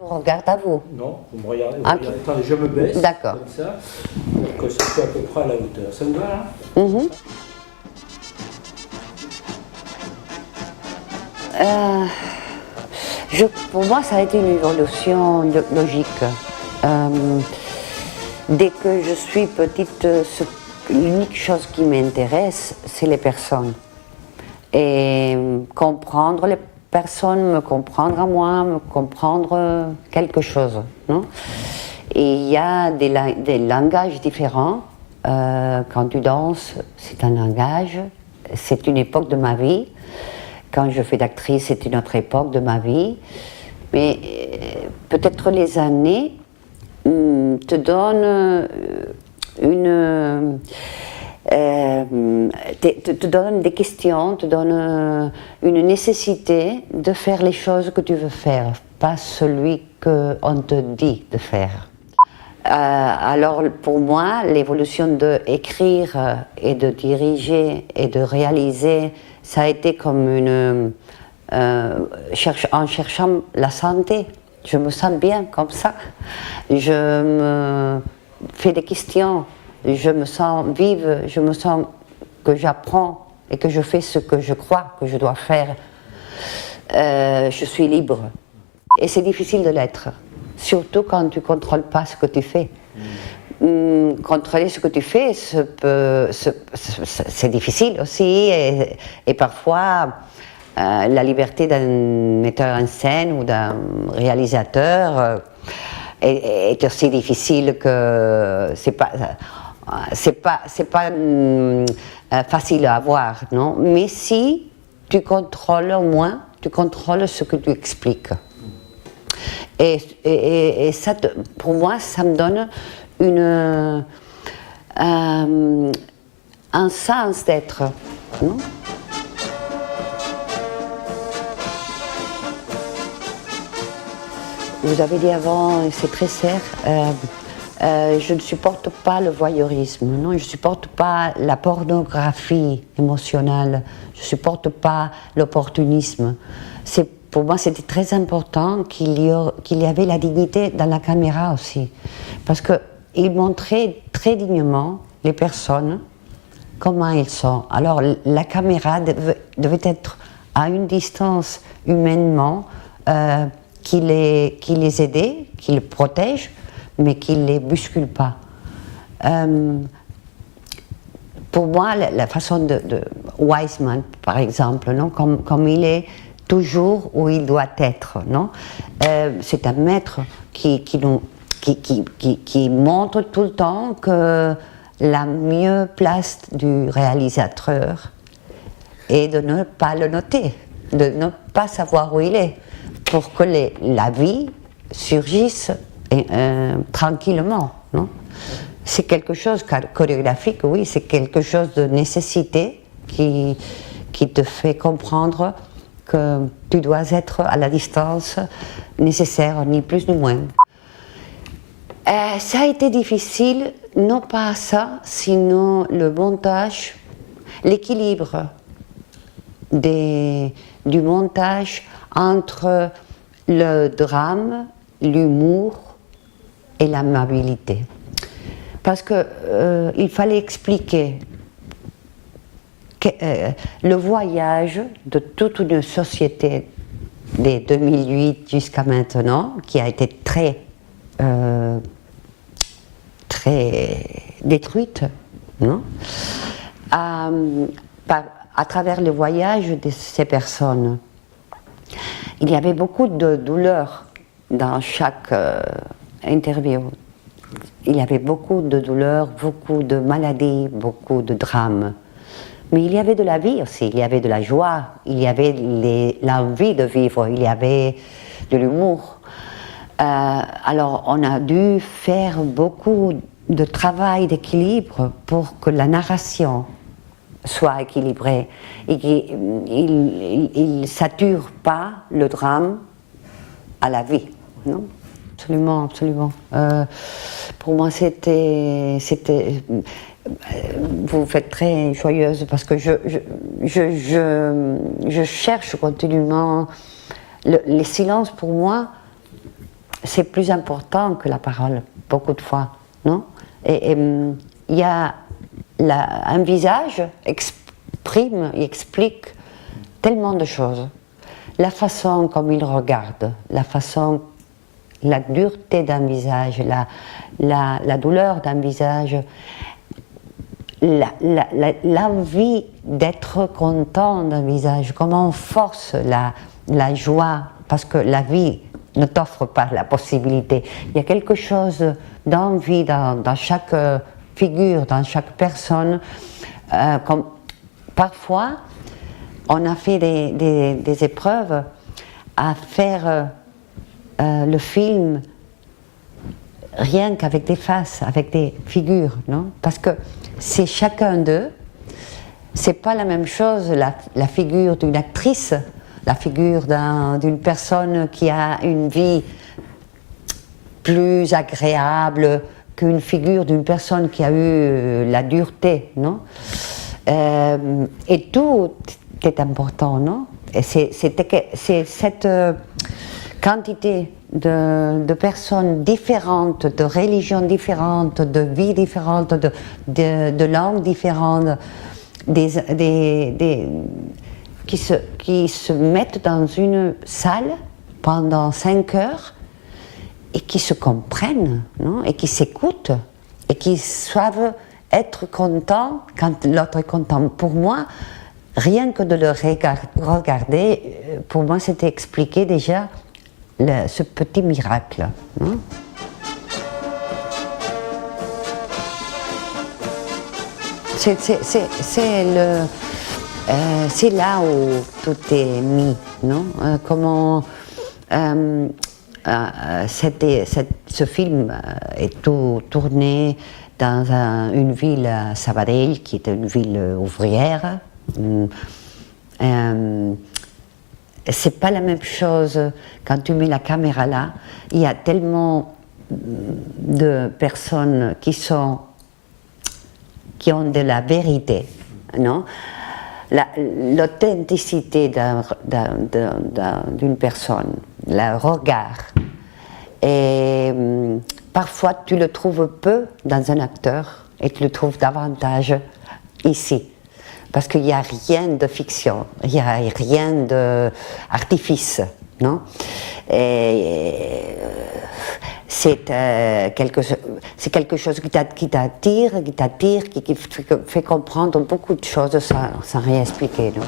Je vous regarde à vous. Non, vous me regardez. Ah, Attendez, je me baisse. D'accord. Comme ça. Donc, que ce soit à peu près à la hauteur. Ça vous va là? Mhm. Euh, pour moi, ça a été une évolution logique. Euh, Dès que je suis petite, l'unique chose qui m'intéresse, c'est les personnes. Et comprendre les personnes, me comprendre à moi, me comprendre quelque chose. Non? Et il y a des langages différents. Quand tu danses, c'est un langage, c'est une époque de ma vie. Quand je fais d'actrice, c'est une autre époque de ma vie. Mais peut-être les années te donnent te donne des questions, te donne une nécessité de faire les choses que tu veux faire, pas celui qu'on te dit de faire. Alors pour moi, l'évolution de écrire et de diriger et de réaliser, ça a été comme en cherchant la santé. Je me sens bien comme ça. Je me fais des questions. Je me sens vive. Je me sens que j'apprends et que je fais ce que je crois que je dois faire. Je suis libre. Et c'est difficile de l'être. Surtout quand tu ne contrôles pas ce que tu fais. Contrôler ce que tu fais, c'est difficile aussi. Et parfois, la liberté d'un metteur en scène ou d'un réalisateur est aussi difficile que c'est pas facile à avoir, non? Mais si tu contrôles au moins, tu contrôles ce que tu expliques. Et ça, pour moi, ça me donne un sens d'être, non? Vous avez dit avant, et c'est très clair, je ne supporte pas le voyeurisme, non, je ne supporte pas la pornographie émotionnelle, je ne supporte pas l'opportunisme. Pour moi, c'était très important qu'il y avait la dignité dans la caméra aussi, parce qu'il montrait très dignement les personnes, comment ils sont. Alors la caméra devait être à une distance humainement, qui les aidait, qui les protège, mais qui ne les bouscule pas. Pour moi, la façon de Wiseman, par exemple, non, comme il est toujours où il doit être, non, c'est un maître qui montre tout le temps que la meilleure place du réalisateur est de ne pas le noter, de ne pas savoir où il est, pour que la vie surgisse tranquillement, non? C'est quelque chose chorégraphique, oui, c'est quelque chose de nécessité qui te fait comprendre que tu dois être à la distance nécessaire, ni plus ni moins. Ça a été difficile, non pas ça, sinon le montage, l'équilibre du montage entre le drame, l'humour et l'amabilité. Parce qu'il fallait expliquer le voyage de toute une société de 2008 jusqu'à maintenant, qui a été très détruite, non? À travers le voyage de ces personnes. Il y avait beaucoup de douleur dans chaque interview. Il y avait beaucoup de douleurs, beaucoup de maladies, beaucoup de drames. Mais il y avait de la vie aussi, il y avait de la joie, il y avait l'envie de vivre, il y avait de l'humour. Alors on a dû faire beaucoup de travail d'équilibre pour que la narration soit équilibrée et qu'il ne sature pas le drame à la vie, non? Absolument, absolument. Pour moi, c'était vous faites très joyeuse parce que je cherche continuellement les silences. Pour moi, c'est plus important que la parole, beaucoup de fois, non? Et il y a un visage exprime, explique tellement de choses. La façon comme il regarde, la dureté d'un visage, la douleur d'un visage, l'envie d'être content d'un visage, comment on force la joie, parce que la vie ne t'offre pas la possibilité. Il y a quelque chose d'envie dans chaque figure, dans chaque personne. Comme parfois, on a fait des épreuves à faire le film rien qu'avec des faces, avec des figures, non? Parce que c'est chacun d'eux, c'est pas la même chose la figure d'une actrice, la figure d'une personne qui a une vie plus agréable qu'une figure d'une personne qui a eu la dureté, non? Et tout est important, non? Et c'est cette quantité de personnes différentes, de religions différentes, de vies différentes, de langues différentes, qui se mettent dans une salle pendant 5 heures et qui se comprennent, non? Et qui s'écoutent et qui savent être contents quand l'autre est content. Pour moi, rien que de le regarder, pour moi c'était expliquer déjà ce petit miracle. Non? C'est là où tout est mis, non? Comment ce film est tout tourné dans une ville, Sabadell, qui est une ville ouvrière. C'est pas la même chose quand tu mets la caméra là. Il y a tellement de personnes qui ont de la vérité, non? L'authenticité d'une personne, le regard. Et parfois tu le trouves peu dans un acteur et tu le trouves davantage ici. Parce qu'il n'y a rien de fiction, il n'y a rien d'artifice, non? Et c'est quelque chose qui t'attire, qui fait comprendre beaucoup de choses sans rien expliquer, non?